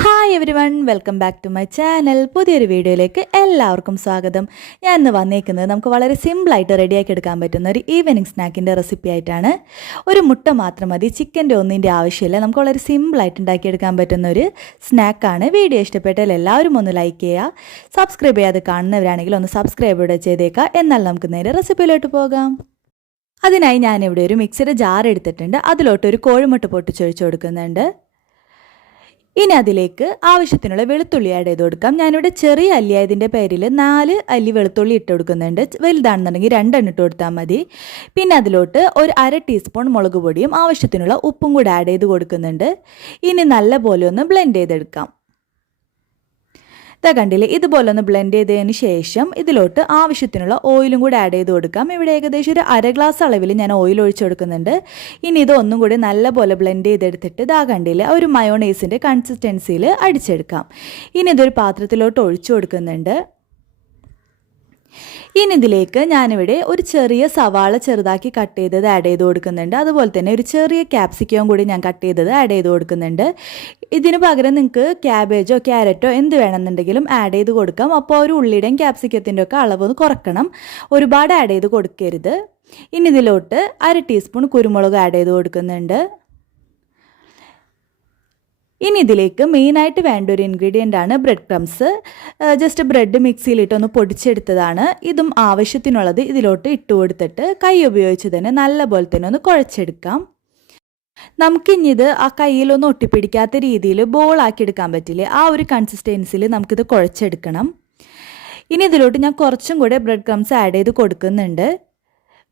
Hi everyone welcome back to my channel പുതിയൊരു വീഡിയോയിലേക്ക് എല്ലാവർക്കും സ്വാഗതം. ഞാൻ ഇന്ന് വന്നേക്കുന്നത് നമുക്ക് വളരെ സിമ്പിളായിട്ട് റെഡിയാക്കി എടുക്കാൻ പറ്റുന്ന ഒരു ഈവനിങ് സ്നാക്കിന്റെ റെസിപ്പി ആയിട്ടാണ്. ഒരു മുട്ട മാത്രം മതി ചിക്കന്റെ ഒന്നിന്റെ ആവശ്യമില്ല. നമുക്ക് വളരെ സിമ്പിളായിട്ട് ഉണ്ടാക്കിയെടുക്കാൻ പറ്റുന്ന ഒരു സ്നാക്കാണ് വീഡിയോ ഇഷ്ടപ്പെട്ടാൽ എല്ലാവരും ഒന്ന് ലൈക്ക് ചെയ്യുക. സബ്സ്ക്രൈബ് ചെയ്യാതെ കാണുന്നവരാണെങ്കിൽ ഒന്ന് സബ്സ്ക്രൈബ് ഇവിടെ ചെയ്തേക്കുക. എന്നാൽ നമുക്ക് നേരെ റെസിപ്പിയിലോട്ട് പോകാം. അതിനായി ഞാനിവിടെ ഒരു മിക്സിയുടെ ജാർ എടുത്തിട്ടുണ്ട്. അതിലോട്ട് ഒരു കോഴിമുട്ട പൊട്ടിച്ചൊഴിച്ച് കൊടുക്കുന്നുണ്ട്. ഇനി അതിലേക്ക് ആവശ്യത്തിനുള്ള വെളുത്തുള്ളി ആഡ് ചെയ്ത് കൊടുക്കാം. ഞാനിവിടെ ചെറിയ അല്ലി ആയതിന്റെ പേരിൽ നാല് അല്ലി വെളുത്തുള്ളി ഇട്ട് കൊടുക്കുന്നുണ്ട്. വലുതാണെന്നുണ്ടെങ്കിൽ രണ്ടെണ്ണം ഇട്ട് കൊടുത്താൽ മതി. പിന്നെ അതിലോട്ട് ഒരു അര ടീസ്പൂൺ മുളക് പൊടിയും ആവശ്യത്തിനുള്ള ഉപ്പും കൂടി ആഡ് ചെയ്ത് കൊടുക്കുന്നുണ്ട്. ഇനി നല്ല പോലെ ഒന്ന് ബ്ലെൻഡ് ചെയ്തെടുക്കാം. ഇതാ കണ്ടില്ലേ ഇതുപോലെ ഒന്ന് ബ്ലെൻഡ് ചെയ്തതിന് ശേഷം ഇതിലോട്ട് ആവശ്യത്തിനുള്ള ഓയിലും കൂടി ആഡ് ചെയ്ത് കൊടുക്കാം. ഇവിടെ ഏകദേശം ഒരു അര ഗ്ലാസ് അളവിൽ ഞാൻ ഓയിൽ ഒഴിച്ചു കൊടുക്കുന്നുണ്ട്. ഇനി ഇത് ഒന്നും കൂടി നല്ലപോലെ ബ്ലെൻഡ് ചെയ്തെടുത്തിട്ട് ഇതാ കണ്ടില്ലേ ഒരു മയോണൈസിന്റെ കൺസിസ്റ്റൻസിയിൽ അടിച്ചെടുക്കാം. ഇനി ഇതൊരു പാത്രത്തിലോട്ട് ഒഴിച്ചു കൊടുക്കുന്നുണ്ട്. ഇനി ഇതിലേക്ക് ഞാനിവിടെ ഒരു ചെറിയ സവാള ചെറുതാക്കി കട്ട് ചെയ്തത് ആഡ് ചെയ്ത് കൊടുക്കുന്നുണ്ട്. അതുപോലെ തന്നെ ഒരു ചെറിയ ക്യാപ്സിക്കം കൂടി ഞാൻ കട്ട് ചെയ്തത് ആഡ് ചെയ്ത് കൊടുക്കുന്നുണ്ട്. ഇതിന് പകരം നിങ്ങൾക്ക് ക്യാബേജോ ക്യാരറ്റോ എന്ത് വേണമെന്നുണ്ടെങ്കിലും ആഡ് ചെയ്ത് കൊടുക്കാം. അപ്പോൾ ഒരു ഉള്ളിയുടെയും ക്യാപ്സിക്കത്തിന്റെ ഒക്കെ അളവ് ഒന്ന് കുറക്കണം. ഒരുപാട് ആഡ് ചെയ്ത് കൊടുക്കരുത്. ഇനി ഇതിലോട്ട് അര ടീസ്പൂൺ കുരുമുളക് ആഡ് ചെയ്ത് കൊടുക്കുന്നുണ്ട്. ഇനി ഇതിലേക്ക് മെയിനായിട്ട് വേണ്ട ഒരു ഇൻഗ്രീഡിയന്റ് ആണ് ബ്രെഡ് ക്രംസ് ജസ്റ്റ് ബ്രെഡ് മിക്സിയിലിട്ടൊന്ന് പൊടിച്ചെടുത്തതാണ്. ഇതും ആവശ്യത്തിനുള്ളത് ഇതിലോട്ട് ഇട്ട് കൊടുത്തിട്ട് കൈ ഉപയോഗിച്ച് തന്നെ നല്ലപോലെ തന്നെ ഒന്ന് കുഴച്ചെടുക്കാം. നമുക്കിഞ്ഞിത് ആ കയ്യിലൊന്നും ഒട്ടിപ്പിടിക്കാത്ത രീതിയിൽ ബോളാക്കി എടുക്കാൻ പറ്റില്ലേ? ആ ഒരു കൺസിസ്റ്റൻസിയിൽ നമുക്കിത് കുഴച്ചെടുക്കണം. ഇനി ഇതിലോട്ട് ഞാൻ കുറച്ചും കൂടെ ബ്രെഡ് ക്രംസ് ആഡ് ചെയ്ത് കൊടുക്കുന്നുണ്ട്.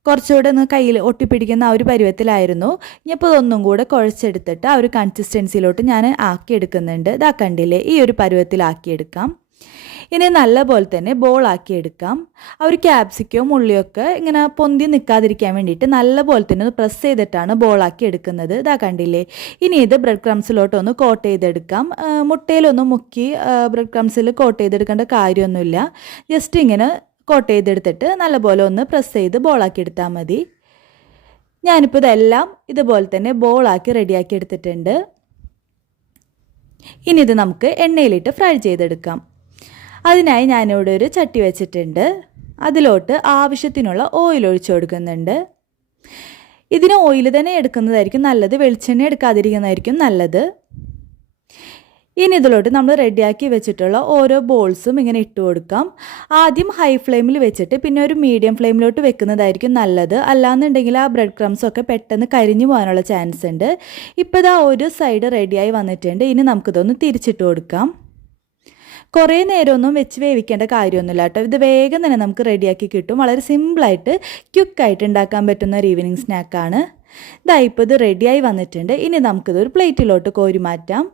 കുറച്ചുകൂടെ ഒന്ന് കയ്യിൽ ഒട്ടിപ്പിടിക്കുന്ന ആ ഒരു പരുവത്തിലായിരുന്നു. ഇനിയിപ്പോൾ ഇതൊന്നും കൂടെ കുഴച്ചെടുത്തിട്ട് ആ ഒരു കൺസിസ്റ്റൻസിയിലോട്ട് ഞാൻ ആക്കിയെടുക്കുന്നുണ്ട്. ഇതാ കണ്ടില്ലേ ഈ ഒരു പരുവത്തിലാക്കിയെടുക്കാം. ഇനി നല്ലപോലെ തന്നെ ബോളാക്കി എടുക്കാം ആ ഒരു ക്യാപ്സിക്കോ മുള്ളിയൊക്കെ ഇങ്ങനെ പൊന്തി നിൽക്കാതിരിക്കാൻ വേണ്ടിയിട്ട് നല്ലപോലെ തന്നെ ഒന്ന് പ്രസ് ചെയ്തിട്ടാണ് ബോളാക്കി എടുക്കുന്നത്. ഇതാ കണ്ടില്ലേ ഇനി ഇത് ബ്രെഡ് ക്രംസിലോട്ടൊന്ന് കോട്ട് ചെയ്തെടുക്കാം. മുട്ടയിലൊന്നും മുക്കി ബ്രെഡ് ക്രംസിൽ കോട്ട് ചെയ്തെടുക്കേണ്ട കാര്യമൊന്നുമില്ല. ജസ്റ്റ് ഇങ്ങനെ കോട്ട് ചെയ്തെടുത്തിട്ട് നല്ലപോലെ ഒന്ന് പ്രസ് ചെയ്ത് ബോളാക്കി എടുത്താൽ മതി. ഞാനിപ്പോൾ ഇതെല്ലാം ഇതുപോലെ തന്നെ ബോളാക്കി റെഡിയാക്കി എടുത്തിട്ടുണ്ട്. ഇനി ഇത് നമുക്ക് എണ്ണയിലിട്ട് ഫ്രൈ ചെയ്തെടുക്കാം. അതിനായി ഞാനിവിടെ ഒരു ചട്ടി വെച്ചിട്ടുണ്ട്. അതിലോട്ട് ആവശ്യത്തിനുള്ള ഓയിൽ ഒഴിച്ചു കൊടുക്കുന്നുണ്ട്. ഇതിന് ഓയിൽ തന്നെ എടുക്കുന്നതായിരിക്കും നല്ലത്. വെളിച്ചെണ്ണ എടുക്കാതിരിക്കുന്നതായിരിക്കും നല്ലത്. ഇനി ഇതിലോട്ട് നമ്മൾ റെഡിയാക്കി വെച്ചിട്ടുള്ള ഓരോ ബോൾസും ഇങ്ങനെ ഇട്ട് കൊടുക്കാം. ആദ്യം ഹൈ ഫ്ലെയിമിൽ വെച്ചിട്ട് പിന്നെ ഒരു മീഡിയം ഫ്ലെയിമിലോട്ട് വെക്കുന്നതായിരിക്കും നല്ലത്. അല്ലാന്നുണ്ടെങ്കിൽ ആ ബ്രെഡ് ക്രംസ് ഒക്കെ പെട്ടെന്ന് കരിഞ്ഞു പോകാനുള്ള ചാൻസ് ഉണ്ട്. ഇപ്പോൾ ഇതാ ഒരു സൈഡ് റെഡിയായി വന്നിട്ടുണ്ട്. ഇനി നമുക്കിതൊന്ന് തിരിച്ചിട്ട് കൊടുക്കാം. കുറേ നേരമൊന്നും വെച്ച് വേവിക്കേണ്ട കാര്യമൊന്നുമില്ല കേട്ടോ. ഇത് വേഗം തന്നെ നമുക്ക് റെഡിയാക്കി കിട്ടും. വളരെ സിമ്പിളായിട്ട് ക്യുക്കായിട്ട് ഉണ്ടാക്കാൻ പറ്റുന്ന ഒരു ഈവനിങ് സ്നാക്കാണ് ഇതായിപ്പോൾ ഇത് റെഡിയായി വന്നിട്ടുണ്ട്. ഇനി നമുക്കിത് ഒരു പ്ലേറ്റിലോട്ട് കോരി മാറ്റാം.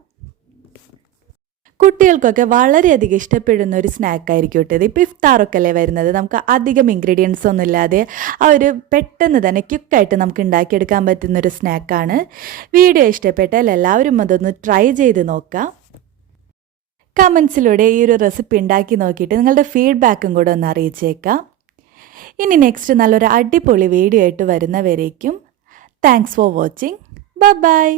കുട്ടികൾക്കൊക്കെ വളരെയധികം ഇഷ്ടപ്പെടുന്ന ഒരു സ്നാക്കായിരിക്കും കേട്ടത് ഇപ്പോൾ ഇഫ്താറൊക്കെ അല്ലേ വരുന്നത്? നമുക്ക് അധികം ഇൻഗ്രീഡിയൻസ് ഒന്നും ഇല്ലാതെ ആ ഒരു പെട്ടെന്ന് തന്നെ ക്യുക്കായിട്ട് നമുക്ക് ഉണ്ടാക്കിയെടുക്കാൻ പറ്റുന്ന ഒരു സ്നാക്കാണ്. വീഡിയോ ഇഷ്ടപ്പെട്ടാൽ എല്ലാവരും അതൊന്ന് ട്രൈ ചെയ്ത് നോക്കാം കമൻസിലൂടെ ഈ ഒരു റെസിപ്പി ഉണ്ടാക്കി നോക്കിയിട്ട് നിങ്ങളുടെ ഫീഡ്ബാക്കും കൂടെ ഒന്ന് അറിയിച്ചേക്കാം ഇനി നെക്സ്റ്റ് നല്ലൊരു അടിപൊളി വീഡിയോ ആയിട്ട് വരുന്നവരേക്കും. Thanks for watching bye